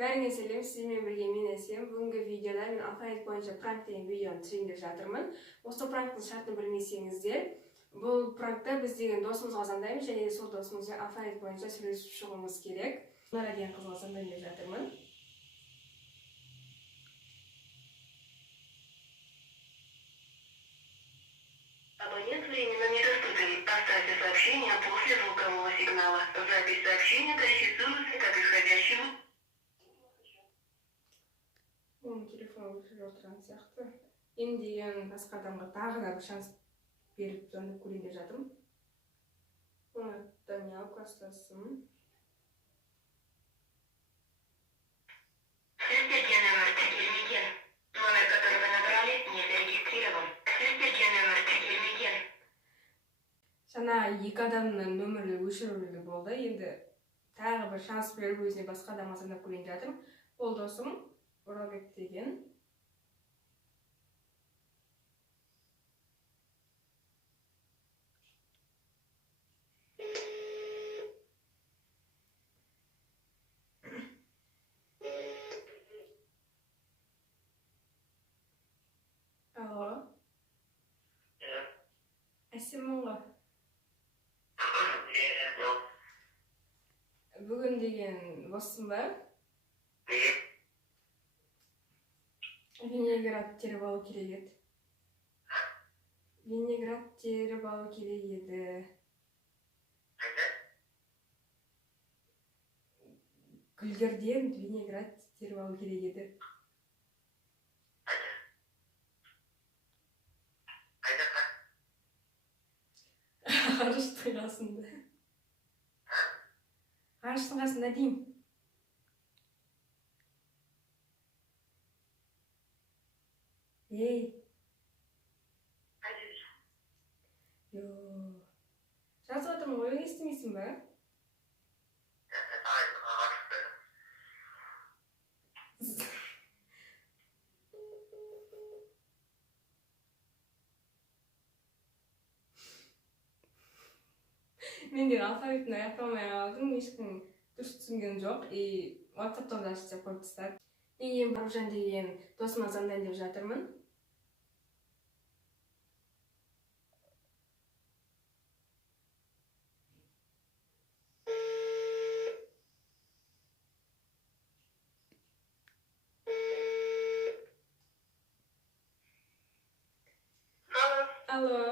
Бәріңе сәлем, сізбен бірге мен Әсем. Бүгінгі видеода мен алфавит бойынша пранк деген видеоны түсірейін деп жатырмын. Осы пранктың шартын білмесеңіздер, бұл пранкта біз деген досымызға звондаймыз және сол досымызбен алфавит бойынша сөйлесіп шығуымыз керек. Нара деген қызға звондайын деп жатырмын. Абонент временно недоступен. Оставьте сообщение после звукового сигнала. Запись сообщения классифицируется как исходящий. Оның телефоны өшіріп отырған сияқты. Енді деген басқа адамға тағы да бір шанс беріп звондап көрейін деп жатырмын. Оны Даниял класстасым. Сіз берген нөмір тіркелмеген. Номер, который вы набрали, не зарегистрирован. Сіз берген нөмір тіркелмеген. Жаңа екі адамның нөмірі өшірілді болды. Енді тағы бір шанс беріп өзіне басқа адамға звондап көрейін деп жатырмын. Ол досым Оралбек деген. Алло. Әсеммін ғой. Бүгін деген боссын ба? Винегрет теріп алу керек еді. Винегрет теріп алу керек еді. Гүлдерден винегрет теріп алу керек еді. Ғарыштың қасында. Ғарыштың қасында деймін. Ей. Йо. Жазып отырмын ғой, естімейсің ба? Мен де алфавитін аяқтамай қалдым, ешкім дұрыс түсінген жоқ. WhatsApp-тан да ашып қойып тастады. Мен Бауыржан деген досыма звондайын деп жатырмын. Алло.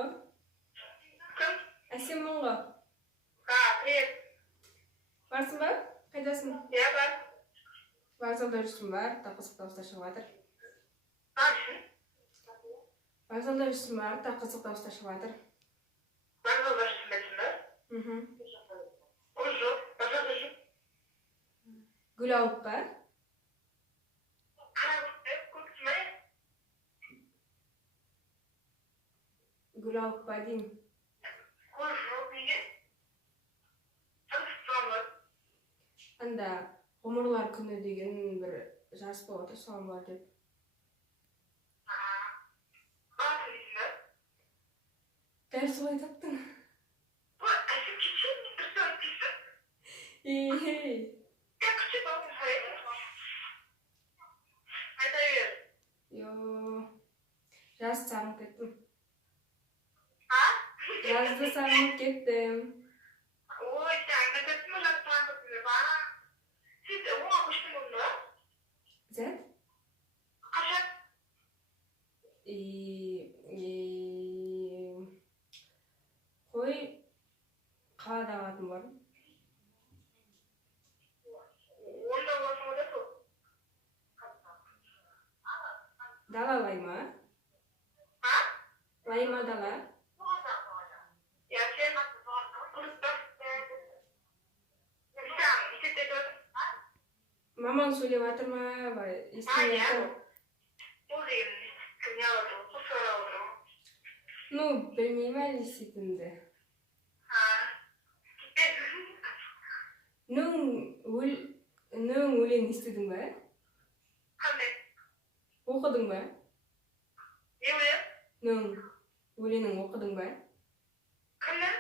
Кім? Әсеммін ғой. Привет. Барсың ба? Қайдасың? Я бар. Вокзалда жүрсің ба? Қызық дауыстар шығып жатыр. Барсың? Вокзалда жүрсің ба? Қызық дауыстар шығып жатыр. Вокзалда жүрсің ба? Жоқ, вокзалда жүр. Гүл алып ба? Гүл алып ба деймін. Анда ғұмырлар күні деген бір жарыс болып отыр, соған бар деп. Дәл солай таптың. Жазды сағынып кеттім. Жазды сағынып кеттім. Ой, sen ne dedin mi lan bana? Siz ona koştunuz mu? Зәт? Kaçak? Қой қалада қалатын бар. Onda olsun da su. Дала лайма? Ha? Лайма дала? Ya sen Мамаң сөйлеп жатыр ма? Естімей жатыр. Ну, білмеймін әлі еститінді. Нің өлең естідің ба? Оқыдың ба? Не өлең? Нің өлеңін оқыдың ба? Кімнің?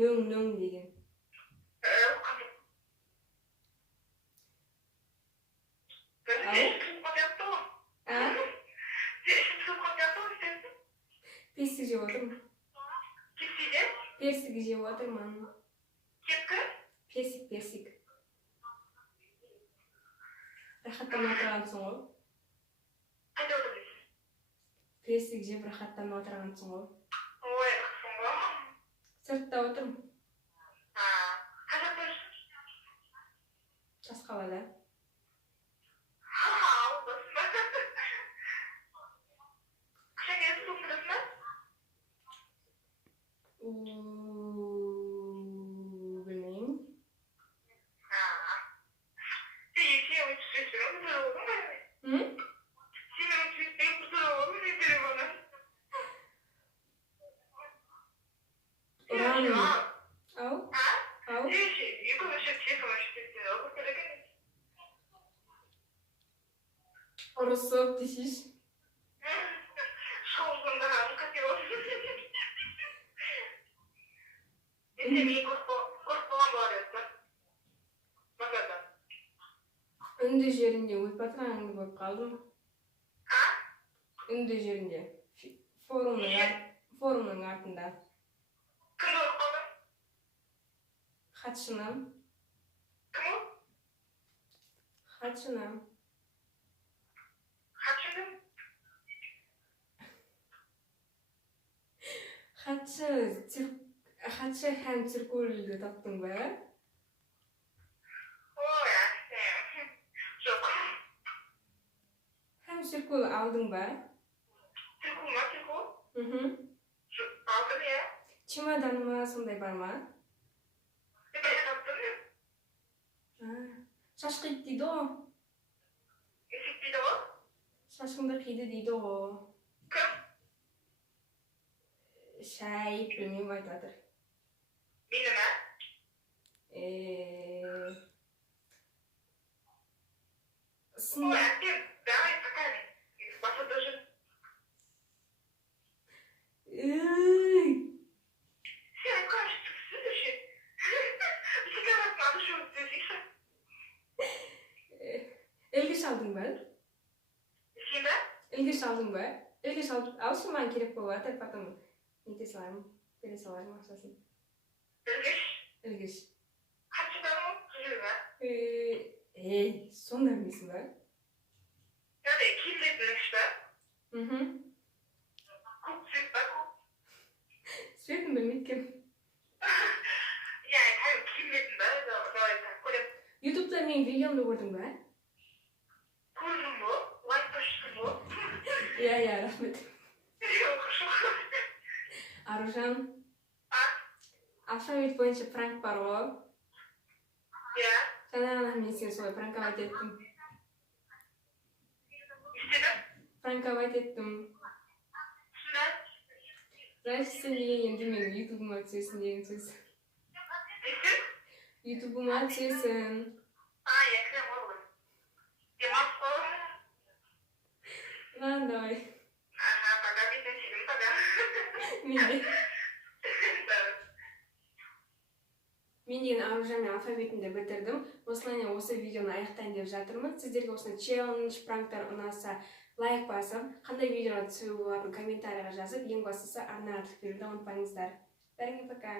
Нің деген. жеп отырмын. Кепсиде? Персик жеп отырмын. Кепкі? Персик. Рахаттанып отырғансың ғой. Қайда отырмысың? Персик жеп рахаттанып отырғансың ғой. Ой, рақсың ғой. Сыртта отырмын. Қашан тұрсың? Тасқалада. Ауылдасың ба? Қашан келесің соңындасың ба? Білмеймін. Сен өтіп жүресің ба? Сен Ау? Ұрысып десейші. Үнді жерінде өліп батырғаныңды көріп қалдым. Үнді жерінде. Форумның артында. Кім көріп қалды? Хатшынам. Кім ол? Хатшынам. Хатшының? Хатшы һәм циркульді таптың ба? Ой, жоқ. Һәм циркул алдың ба? Циркул ма, циркул? Алдым, иә. Чемоданыма сондай бар ма? Таптым. Шаш қиды дейді ғой. Есек дейді ғой? Шашыңды қиды дейді ғой. Кім? Шайып білмеймін айтып жатыр. Мені ма? Ой, әттен, давай, покажи. Басы дұржын. Сен айтқан түксіз үшін. Сен қалатын ады жоқ десейші. Ілгіш алдың ба? Сен ба? Ілгіш алдың ба? Ілгіш алшы маған керек болып жатыр, потом нете салармын, бере салармын ақшасын. Ілгіш. Хатшыдан ол жүр ба? Сонда білмейсің ба? Яғни киімдердің ішті? Көк цвет ба, көк? Цветін білмейді кім. Яғни кәдімгі киімдердің ба? Давай, көрем. Ютубта менің видеомды көрдің ба? Көрдім бо? Лайк қойшысың бо? Иә, рахмет. Аружан. Алфавит бойынша пранк бар ғой. Иә. Жаңа ғана мен сені солай пранковать еттім. Істедің? Пранковать еттім. Шында? Значит, сен деген енді менің ютубыма түсесің деген сөз. Істедің? Ютубыма түсесің. Иә, кірем ғой ғой. Демалыс қой. Ладно, давай. Пока, мен сенің пока. Мен деген Аружанмен алфавитімді бітірдім. Осылайша осы видеоны аяқтайын деп жатырмын. Сіздерге осындай челлендж, пранктар ұнаса, лайк басып, қандай видеоға түсіру боларын комментарийға жазып, ең бастысы арнаға тіркелуді ұмытпаңыздар. Бәріңе пока.